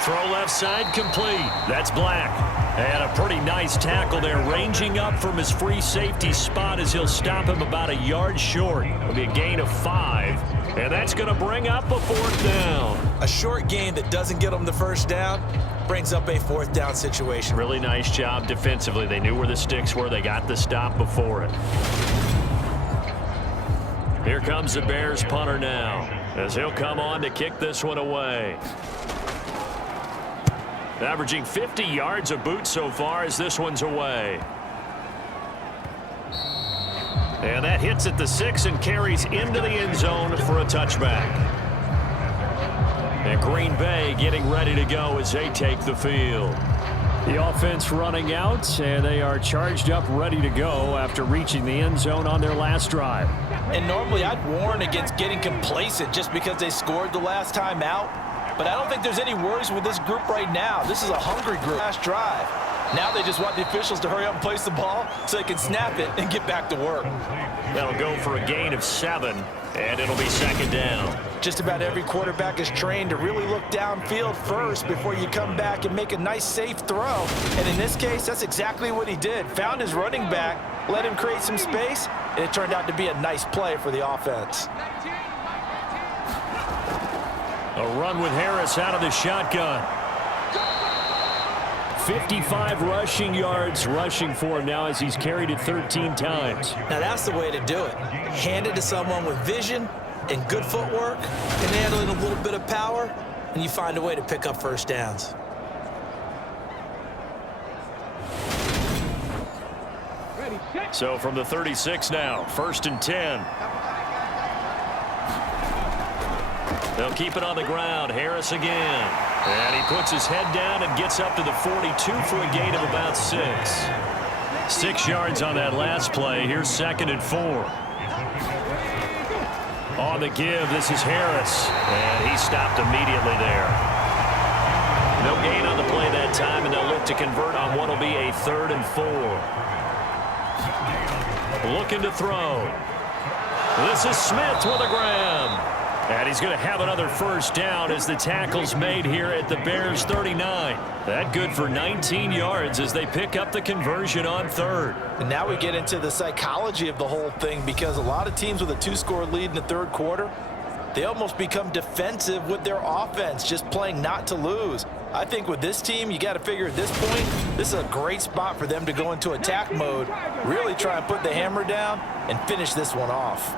Throw left side complete. That's Black. And a pretty nice tackle there, ranging up from his free safety spot as he'll stop him about a yard short. It'll be a gain of 5. And that's going to bring up a 4th down. A short gain that doesn't get them the first down brings up a 4th down situation. Really nice job defensively. They knew where the sticks were. They got the stop before it. Here comes the Bears punter now as he'll come on to kick this one away. Averaging 50 yards a boot so far as this one's away. And that hits at the 6 and carries into the end zone for a touchback. And Green Bay getting ready to go as they take the field. The offense running out, and they are charged up, ready to go after reaching the end zone on their last drive. And normally I'd warn against getting complacent just because they scored the last time out. But I don't think there's any worries with this group right now. This is a hungry group. Last drive. Now they just want the officials to hurry up and place the ball so they can snap it and get back to work. That'll go for a gain of 7, and it'll be 2nd down. Just about every quarterback is trained to really look downfield first before you come back and make a nice, safe throw. And in this case, that's exactly what he did. Found his running back, let him create some space, and it turned out to be a nice play for the offense. A run with Harris out of the shotgun. 55 rushing yards rushing for him now as he's carried it 13 times. Now that's the way to do it. Hand it to someone with vision and good footwork and handling a little bit of power, and you find a way to pick up first downs. So from the 36 now, 1st and 10. They'll keep it on the ground. Harris again. And he puts his head down and gets up to the 42 for a gain of about 6. 6 yards on that last play. Here's 2nd and 4. On the give, this is Harris. And he stopped immediately there. No gain on the play that time, and they'll look to convert on what will be a 3rd and 4. Looking to throw. This is Smith with a grab. And he's going to have another first down as the tackle's made here at the Bears' 39. That good for 19 yards as they pick up the conversion on third. And now we get into the psychology of the whole thing, because a lot of teams with a 2-score lead in the third quarter, they almost become defensive with their offense, just playing not to lose. I think with this team, you got to figure at this point, this is a great spot for them to go into attack mode, really try and put the hammer down and finish this one off.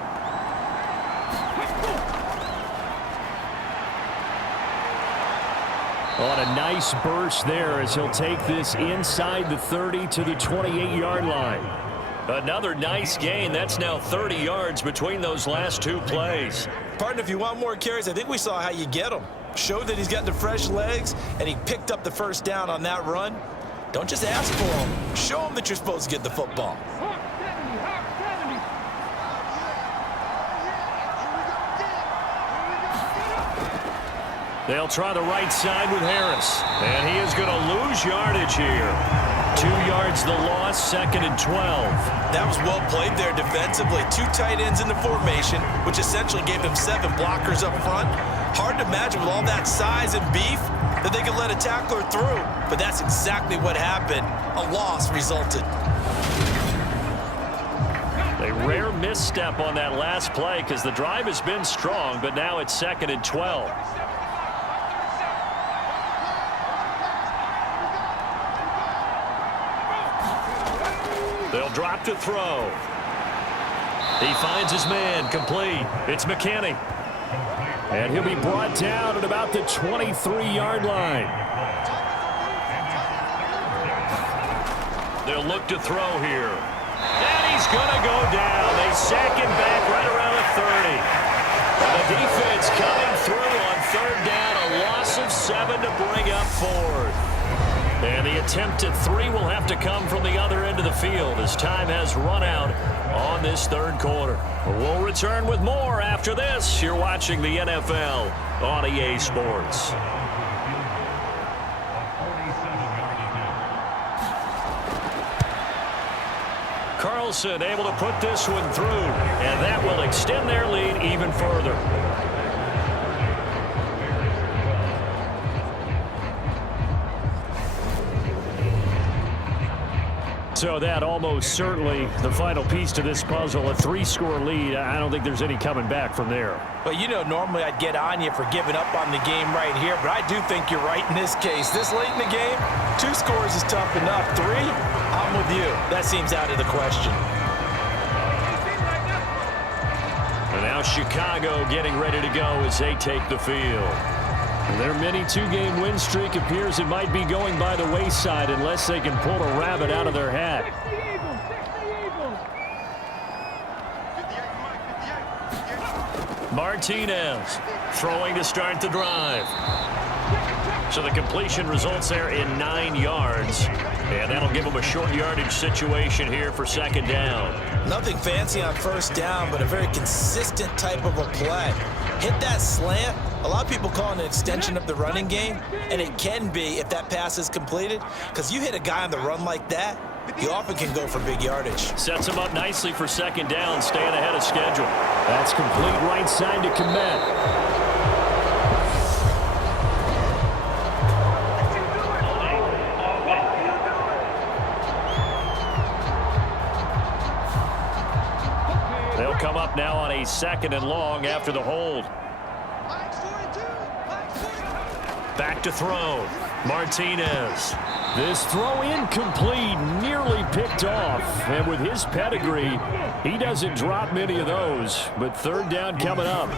On a nice burst there as he'll take this inside the 30 to the 28-yard line. Another nice gain. That's now 30 yards between those last two plays. Partner, if you want more carries, I think we saw how you get them. Showed that he's got the fresh legs, and he picked up the first down on that run. Don't just ask for them. Show them that you're supposed to get the football. They'll try the right side with Harris. And he is going to lose yardage here. 2 yards the loss, 2nd and 12. That was well played there defensively. 2 tight ends in the formation, which essentially gave them 7 blockers up front. Hard to imagine with all that size and beef that they could let a tackler through. But that's exactly what happened. A loss resulted. A rare misstep on that last play because the drive has been strong, but now it's 2nd and 12. They'll drop to throw. He finds his man, complete. It's McKinney. And he'll be brought down at about the 23-yard line. They'll look to throw here. And he's going to go down. They sack him back right around the 30. And the defense coming through on 3rd down. A loss of 7 to bring up 4th. And the attempt at 3 will have to come from the other end of the field as time has run out on this 3rd quarter. We'll return with more after this. You're watching the NFL on EA Sports. Carlson able to put this one through, and that will extend their lead even further. So that almost certainly the final piece to this puzzle, a 3-score lead. I don't think there's any coming back from there. But, you know, normally I'd get on you for giving up on the game right here, but I do think you're right in this case. This late in the game, 2 scores is tough enough. 3, I'm with you. That seems out of the question. And now Chicago getting ready to go as they take the field. Their mini 2-game win streak appears it might be going by the wayside unless they can pull a rabbit out of their hat. Martinez throwing to start the drive. So the completion results there in 9 yards. And that'll give them a short yardage situation here for 2nd down. Nothing fancy on 1st down, but a very consistent type of a play. Hit that slant. A lot of people call it an extension of the running game, and it can be if that pass is completed, because you hit a guy on the run like that, you often can go for big yardage. Sets him up nicely for 2nd down, staying ahead of schedule. That's complete right side to Komet. They'll come up now on a 2nd and long after the hold. Back to throw. Martinez. This throw incomplete, nearly picked off. And with his pedigree, he doesn't drop many of those. But 3rd down coming up.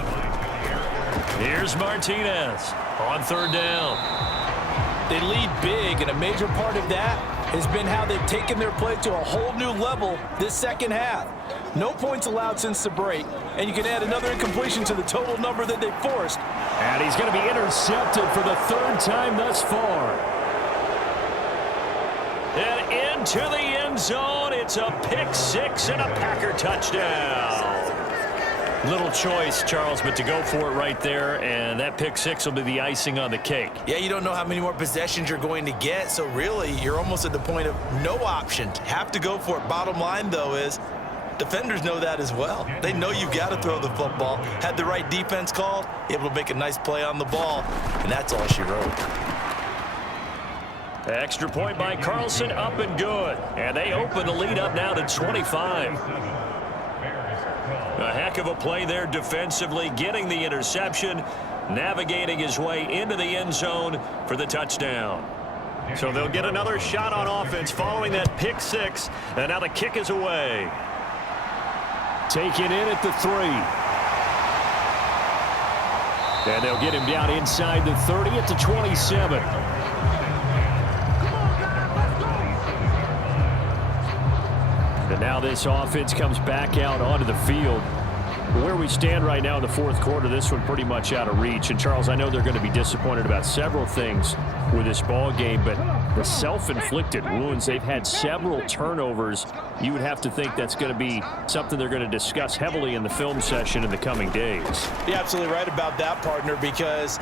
Here's Martinez on 3rd down. They lead big, and a major part of that has been how they've taken their play to a whole new level this 2nd half. No points allowed since the break, and you can add another incompletion to the total number that they've forced. And he's going to be intercepted for the 3rd time thus far. And into the end zone, it's a pick-6 and a Packer touchdown. Little choice, Charles, but to go for it right there, and that pick-6 will be the icing on the cake. Yeah, you don't know how many more possessions you're going to get, so really you're almost at the point of no option. Have to go for it. Bottom line, though, is Defenders know that as well. They know you got to throw the football. Had the right defense called, able to make a nice play on the ball, and that's all she wrote. Extra point by Carlson, up and good. And they open the lead up now to 25. A heck of a play there defensively, getting the interception, navigating his way into the end zone for the touchdown. So they'll get another shot on offense following that pick six, and now the kick is away. Taken in at the 3. And they'll get him down inside the 30 at the 27. And now this offense comes back out onto the field. Where we stand right now in the fourth quarter, this one pretty much out of reach. And, Charles, I know they're going to be disappointed about several things with this ball game, but the self-inflicted wounds, they've had several turnovers. You would have to think that's going to be something they're going to discuss heavily in the film session in the coming days. You're absolutely right about that, partner, because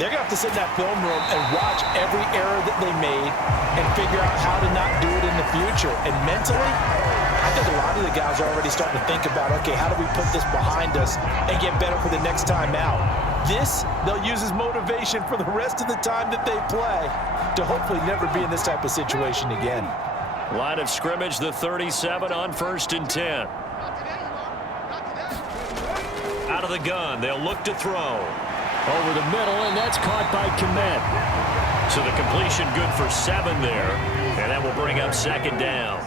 they're going to have to sit in that film room and watch every error that they made and figure out how to not do it in the future. And mentally, I think a lot of the guys are already starting to think about, okay, how do we put this behind us and get better for the next time out? This, they'll use as motivation for the rest of the time that they play to hopefully never be in this type of situation again. Line of scrimmage, the 37 on 1st and 10. Out of the gun, they'll look to throw. Over the middle, and that's caught by Komet. So the completion good for 7 there, and that will bring up 2nd down.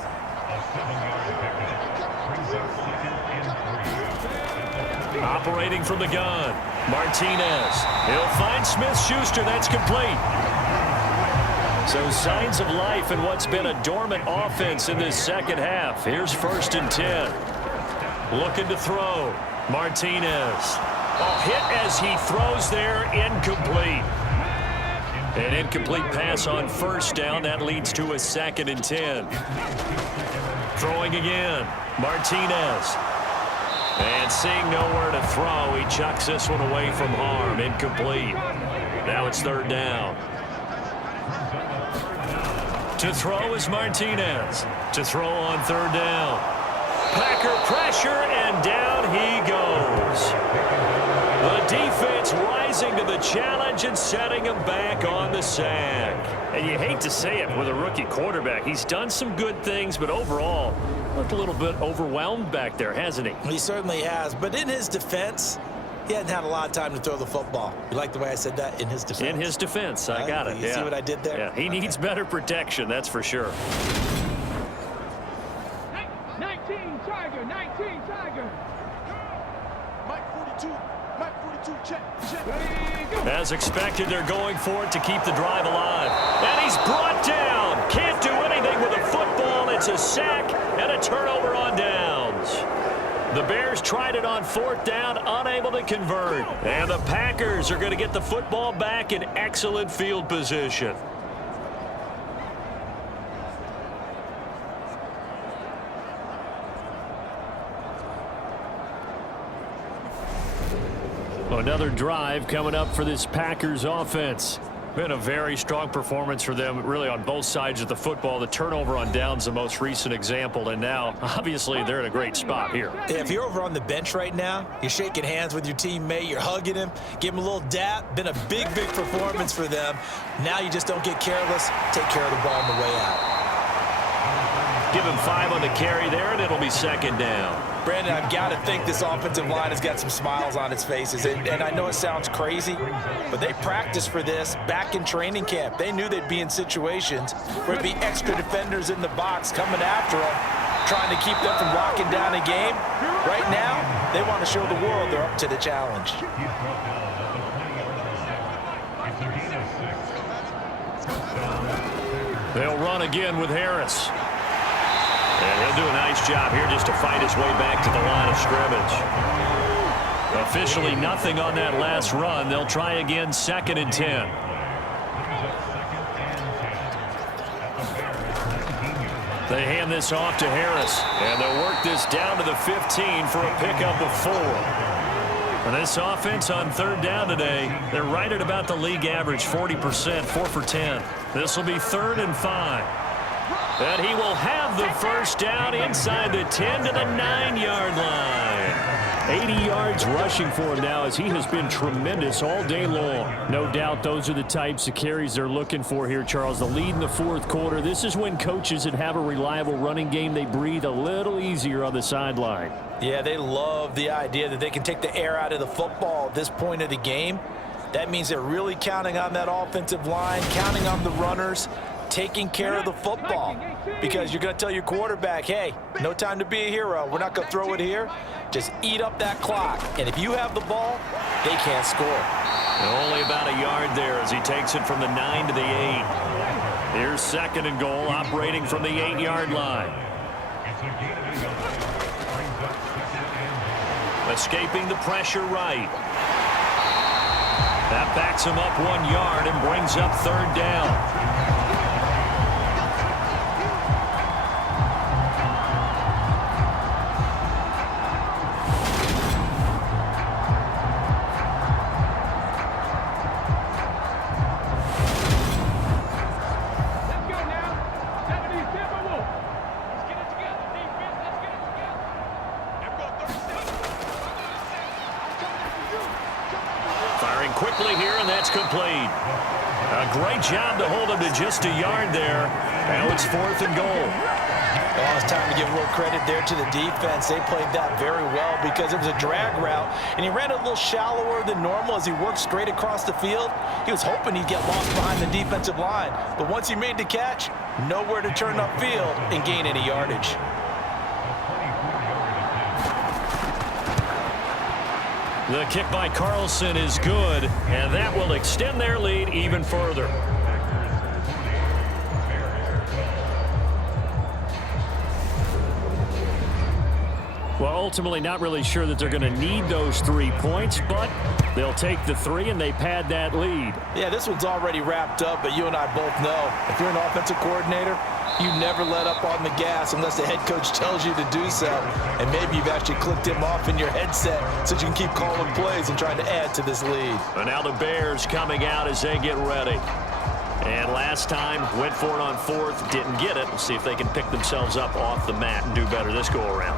Operating from the gun, Martinez. He'll find Smith-Schuster. That's complete. So signs of life in what's been a dormant offense in this second half. Here's 1st and 10. Looking to throw. Martinez. Oh, hit as he throws there, incomplete. An incomplete pass on 1st down. That leads to a 2nd and 10. Throwing again. Martinez. And seeing nowhere to throw, he chucks this one away from harm. Incomplete. Now it's 3rd down. To throw is Martinez. To throw on 3rd down. Packer pressure, and down he goes. The defense rising to the challenge and setting him back on the sack. And you hate to say it with a rookie quarterback. He's done some good things, but overall, looked a little bit overwhelmed back there, hasn't he? He certainly has, but in his defense, he hadn't had a lot of time to throw the football. You like the way I said that? In his defense. In his defense, I got it. You see what I did there? Yeah, he needs better protection, that's for sure. 19 Tiger, 19 Tiger. Mike 42, check. As expected, they're going for it to keep the drive alive. And he's brought down. Can't do anything with a football. It's a sack and a turnover on downs. The Bears tried it on 4th down, unable to convert. And the Packers are going to get the football back in excellent field position. Another drive coming up for this Packers offense. Been a very strong performance for them, really, on both sides of the football. The turnover on downs, the most recent example, and now, obviously, they're in a great spot here. Yeah, if you're over on the bench right now, you're shaking hands with your teammate, you're hugging him, give him a little dap. Been a big performance for them. Now you just don't get careless. Take care of the ball on the way out. Give him 5 on the carry there, and it'll be 2nd down. Brandon, I've got to think this offensive line has got some smiles on its faces. And I know it sounds crazy, but they practiced for this back in training camp. They knew they'd be in situations where it'd be extra defenders in the box coming after them, trying to keep them from locking down a game. Right now, they want to show the world they're up to the challenge. They'll run again with Harris. And he'll do a nice job here just to fight his way back to the line of scrimmage. Officially nothing on that last run. They'll try again, 2nd and 10. They hand this off to Harris, and they'll work this down to the 15 for a pickup of 4. And this offense on 3rd down today, they're right at about the league average, 40%, 4 for 10. This will be 3rd and 5. And he will have the first down inside the 10 to the 9-yard line. 80 yards rushing for him now as he has been tremendous all day long. No doubt those are the types of carries they're looking for here, Charles. The lead in the fourth quarter. This is when coaches that have a reliable running game, they breathe a little easier on the sideline. Yeah, they love the idea that they can take the air out of the football at this point of the game. That means they're really counting on that offensive line, counting on the runners, taking care of the football, because you're going to tell your quarterback, hey, no time to be a hero. We're not going to throw it here. Just eat up that clock. And if you have the ball, they can't score. And only about a yard there as he takes it from the 9 to the 8. Here's second and goal, operating from the 8-yard line. Escaping the pressure right. That backs him up 1 yard and brings up third down. Quickly here, and that's complete. A great job to hold him to just a yard there. Now it's fourth and goal. Oh, it's time to give a little credit there to the defense. They played that very well because it was a drag route, and he ran a little shallower than normal as he worked straight across the field. He was hoping he'd get lost behind the defensive line, but once he made the catch, nowhere to turn upfield and gain any yardage. The kick by Carlson is good, and that will extend their lead even further. Well, ultimately not really sure that they're going to need those 3 points, but they'll take the 3 and they pad that lead. Yeah, this one's already wrapped up, but you and I both know if you're an offensive coordinator, you never let up on the gas unless the head coach tells you to do so. And maybe you've actually clicked him off in your headset so you can keep calling plays and trying to add to this lead. And now the Bears coming out as they get ready. And last time, went for it on fourth, didn't get it. We'll see if they can pick themselves up off the mat and do better this go-around.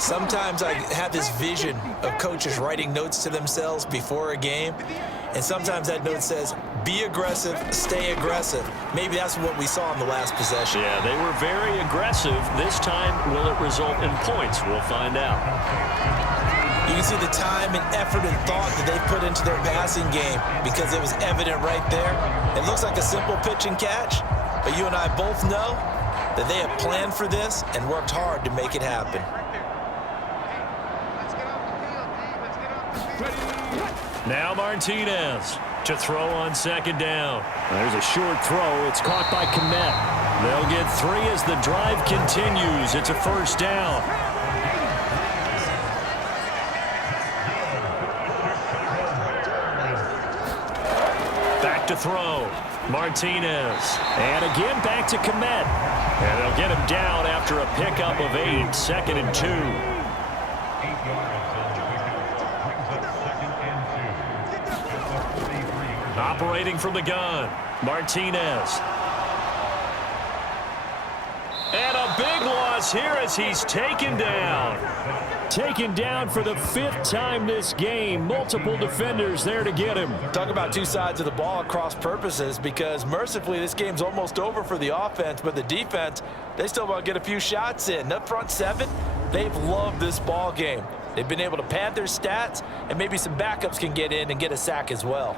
Sometimes I have this vision of coaches writing notes to themselves before a game, and sometimes that note says, be aggressive, stay aggressive. Maybe that's what we saw in the last possession. Yeah, they were very aggressive. This time, will it result in points? We'll find out. You can see the time and effort and thought that they put into their passing game because it was evident right there. It looks like a simple pitch and catch, but you and I both know that they have planned for this and worked hard to make it happen. Now Martinez to throw on second down. There's a short throw. It's caught by Kmet. They'll get 3 as the drive continues. It's a first down. Back to throw. Martinez. And again back to Kmet. And they'll get him down after a pickup of 8. Second and 2. Operating from the gun, Martinez. And a big loss here as he's taken down. Taken down for the 5th time this game. Multiple defenders there to get him. Talk about two sides of the ball at cross purposes, because mercifully this game's almost over for the offense, but the defense, they still want to get a few shots in. That front 7, they've loved this ball game. They've been able to pad their stats, and maybe some backups can get in and get a sack as well.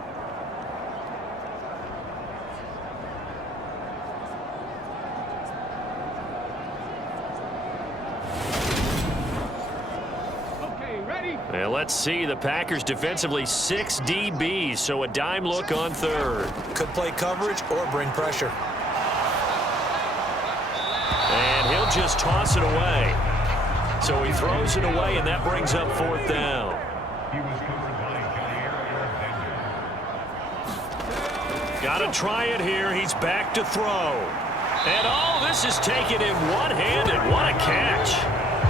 And let's see, the Packers defensively 6 DBs, so a dime look on third. Could play coverage or bring pressure. And he'll just toss it away. So he throws it away, and that brings up fourth down. Got to try it here. He's back to throw. And oh, this is taken in one-handed. What a catch.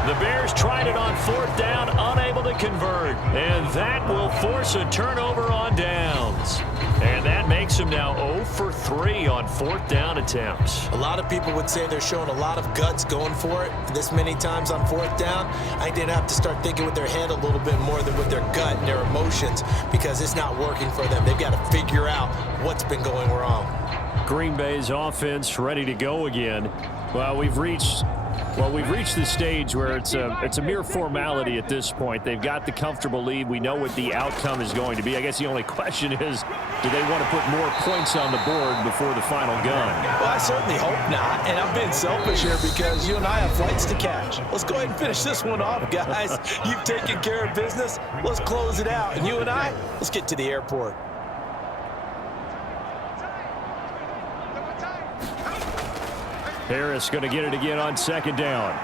The Bears tried it on fourth down, unable to convert. And that will force a turnover on downs. And that makes him now 0 for 3 on 4th down attempts. A lot of people would say they're showing a lot of guts going for it this many times on 4th down. I think they'd have to start thinking with their head a little bit more than with their gut and their emotions, because it's not working for them. They've got to figure out what's been going wrong. Green Bay's offense ready to go again. Well, we've reached the stage where it's a mere formality at this point. They've got the comfortable lead. We know what the outcome is going to be. I guess the only question is, do they want to put more points on the board before the final gun? Well, I certainly hope not, and I'm being selfish here because you and I have flights to catch. Let's go ahead and finish this one off, guys. You've taken care of business. Let's close it out, and you and I, let's get to the airport. Harris going to get it again on 2nd down.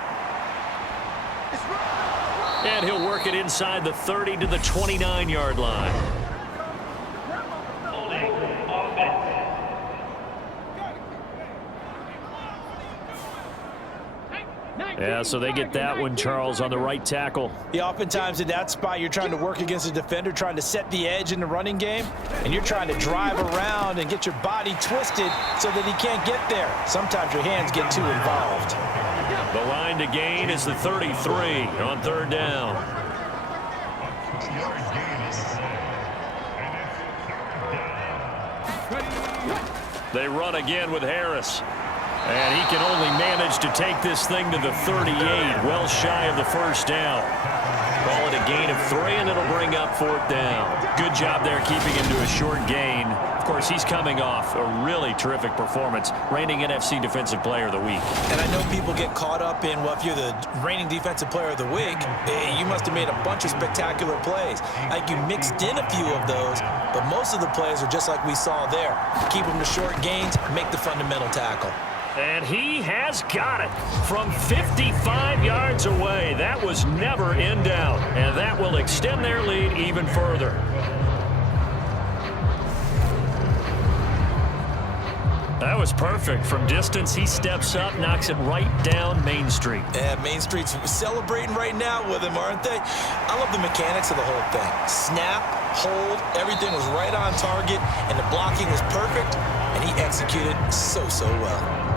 And he'll work it inside the 30 to the 29-yard line. Yeah, so they get that one, Charles, on the right tackle. Yeah, oftentimes in that spot, you're trying to work against a defender, trying to set the edge in the running game, and you're trying to drive around and get your body twisted so that he can't get there. Sometimes your hands get too involved. The line to gain is the 33 on 3rd down. They run again with Harris. And he can only manage to take this thing to the 38, well shy of the 1st down. Call it a gain of 3, and it'll bring up 4th down. Good job there keeping him to a short gain. Of course, he's coming off a really terrific performance, reigning NFC Defensive Player of the Week. And I know people get caught up in, well, if you're the reigning Defensive Player of the Week, you must have made a bunch of spectacular plays. Like you mixed in a few of those, but most of the plays are just like we saw there. Keep them to short gains, make the fundamental tackle. And he has got it from 55 yards away. That was never in doubt, and that will extend their lead even further. That was perfect. From distance, he steps up, knocks it right down Main Street. Yeah, Main Street's celebrating right now with him, aren't they? I love the mechanics of the whole thing. Snap, hold, everything was right on target, and the blocking was perfect, and he executed so well.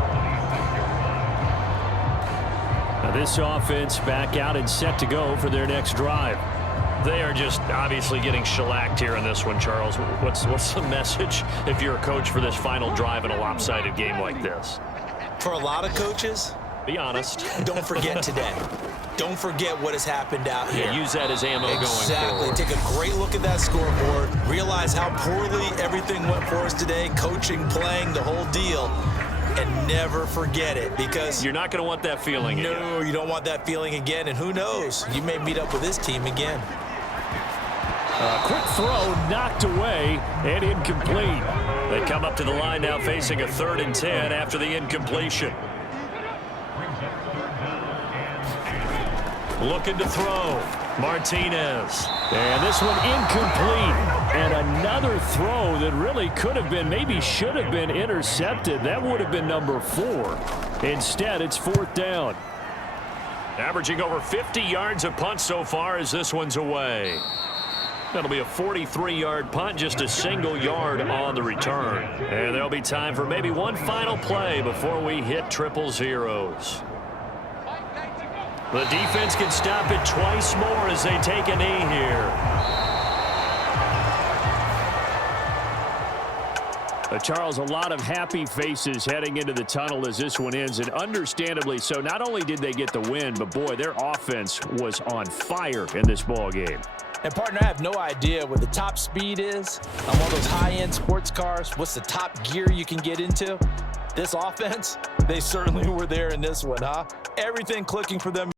Now this offense back out and set to go for their next drive. They are just obviously getting shellacked here in this one, Charles. What's the message if you're a coach for this final drive in a lopsided game like this? For a lot of coaches, be honest. Don't forget today. Don't forget what has happened out here. Yeah, use that as ammo going forward. Exactly. Take a great look at that scoreboard. Realize how poorly everything went for us today. Coaching, playing, the whole deal. And never forget it, because you're not going to want that feeling again. No, you don't want that feeling again. And who knows? You may meet up with this team again. Quick throw knocked away and incomplete. They come up to the line now facing a 3rd and 10 after the incompletion. Looking to throw. Martinez. And this one incomplete. And another throw that really could have been, maybe should have been intercepted. That would have been number 4. Instead, it's 4th down. Averaging over 50 yards a punt so far as this one's away. That'll be a 43-yard punt, just a single yard on the return. And there'll be time for maybe one final play before we hit triple zeros. The defense can stop it twice more as they take a knee here. Charles, a lot of happy faces heading into the tunnel as this one ends, and understandably so. Not only did they get the win, but boy, their offense was on fire in this ball game. And partner, I have no idea what the top speed is on one of those high-end sports cars. What's the top gear you can get into? This offense, they certainly were there in this one, huh? Everything clicking for them.